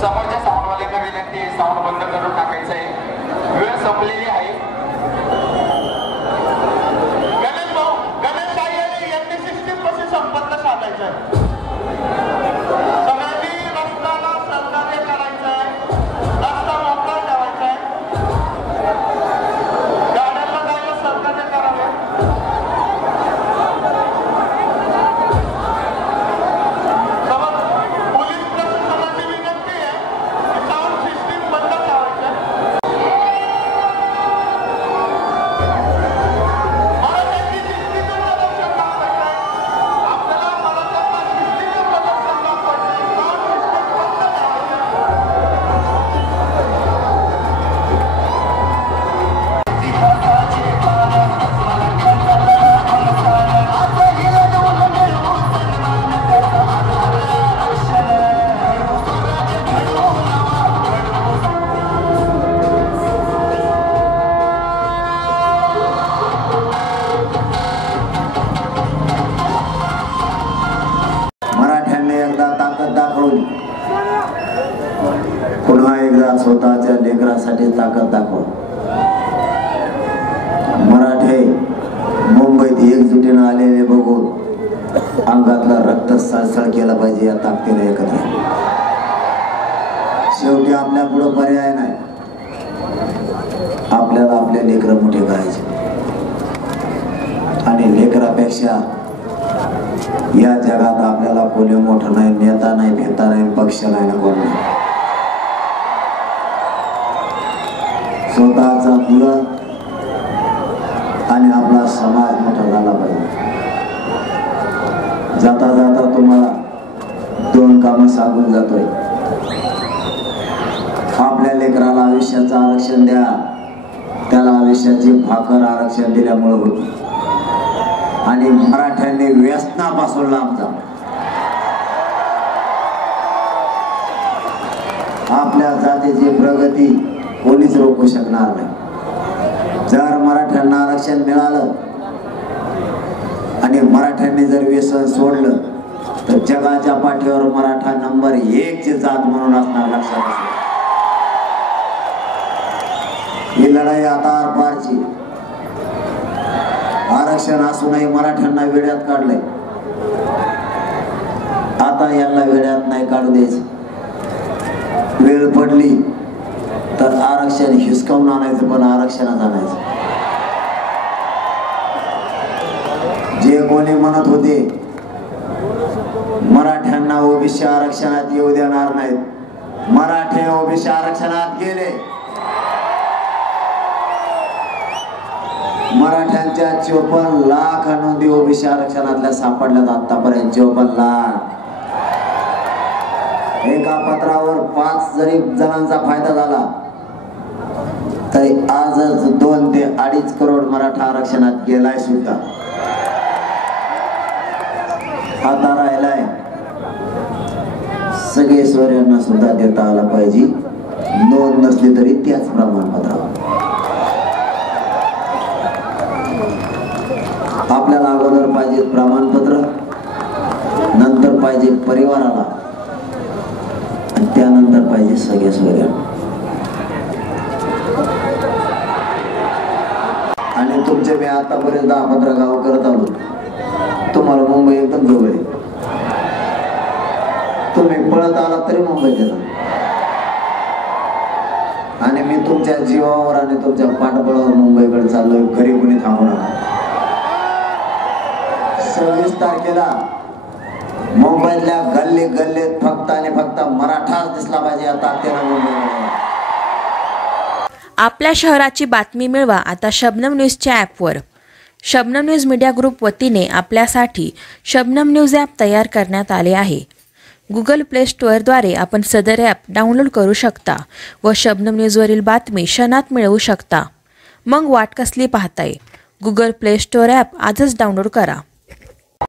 समोरच्या साऊंडवाल्यांना विनंती आहे, साऊंड बंद करून टाकायचं आहे, वेळ संपलेली आहे. गणेश भाऊ, गणेश ताई यांनी सिस्टीम कशी संपन्न साधायचं आहे. सगळ्यांनी रस्त्याला सहकार्य करायचं आहे, रस्ता मोकळा ठेवायचा आहे, गाड्यांना जायला सहकार्य करावे. पोलीस प्रशासनाची विनंती आहे की साऊंड सिस्टीम बंद ठेवायचं. मराठ्यांची सिस्टीमचं प्रदर्शन दाखवायचं आहे. आपल्याला मराठ्यांना सिस्टीमचं प्रदर्शन दाखवायचं आहे. साऊंड सिस्टीम बंद ठेवायचं. मराठ्यांनी एकदा ताकद दाखवली, पुन्हा एकदा स्वतःच्या लेकरासाठी ताकद दाखव. मराठे मुंबईत एकजुटीनं आलेले बघून अंगातला रक्त सळसळ केला पाहिजे. या ताकदीने एकत्र शेवटी आपल्या पुढे पर्याय नाही. आपल्याला आपले लेकर मोठे करायचे आणि लेकरापेक्षा या जगात आपल्याला कोणी मोठं नाही, नेता नाही, भेता नाही, पक्ष नाही, कोण नाही. स्वतःचा मुलं आणि आपला समाज मोठा झाला पाहिजे. जाता जाता तुम्हाला दोन कामं सांगून जातोय. आपल्या लेकराला आयुष्याचं आरक्षण द्या, त्याला आयुष्याची भाकर आरक्षण दिल्यामुळे होती. आणि मराठ्यांनी व्यसनापासून लांब जा. आपल्या जातीची प्रगती कोणीच रोखू शकणार नाही. जर मराठ्यांना आरक्षण मिळालं आणि मराठ्यांनी जर व्यसन सोडलं तर जगाच्या पाठीवर मराठा नंबर 1 ची जात म्हणून असणार. लक्षात असू. ही लढाई आता आरपारची. आरक्षण असूनही मराठ्यांना वेड्यात काढलंय. आता यांना वेड्यात नाही काढू द्यायचं. वेळ पडली तर आरक्षण हिसकावून आणायचं, पण आरक्षणात आणायचं. जे कोणी म्हणत होते मराठ्यांना ओबीसी आरक्षणात येऊ देणार नाहीत, मराठे ओबीसी आरक्षणात गेले. मराठ्यांच्या 54 लाख नोंदी ओबीसी आरक्षणातल्या सापडल्यात. आतापर्यंत 54 लाख. एका पत्रावर 5 जरी जणांचा फायदा झाला तरी आजच 2 ते 2.5 करोड मराठा आरक्षणात गेलाय सुद्धा. आता राहिलाय सगळे सोयऱ्यांना सुद्धा देता आला पाहिजे. नोंद नसली तरी त्याच प्रमाणपत्रावर. आपल्याला अगोदर पाहिजे प्रमाणपत्र, नंतर पाहिजे परिवाराला, आणि त्यानंतर पाहिजे सगळे सोयऱ्यांना. आणि तुमचे मी आतापर्यंत 10-15 गाव करत आलो. तुम्हाला मुंबई एकदम जवळ आहे. तुम्ही पळत आला तरी मुंबईत येतात. आणि मी तुमच्या जीवावर आणि तुमच्या पाठबळावर मुंबईकडे चाललोय. घरी कुणी थांबू नका. 26 तारखेला मुंबईतल्या गल्ली गल्लीत फक्त आणि फक्त मराठाच दिसला पाहिजे. आता आपल्या शहराची बातमी मिळवा आता शबनम न्यूजच्या ॲपवर. शबनम न्यूज मीडिया ग्रुप वतीने आपल्यासाठी शबनम न्यूज ॲप तयार करण्यात आले आहे. गुगल प्ले स्टोअरद्वारे आपण सदर ॲप डाउनलोड करू शकता व शबनम न्यूजवरील बातमी क्षणात मिळवू शकता. मग वाट कसली पाहताय? गुगल प्ले स्टोअर ॲप आजच डाउनलोड करा.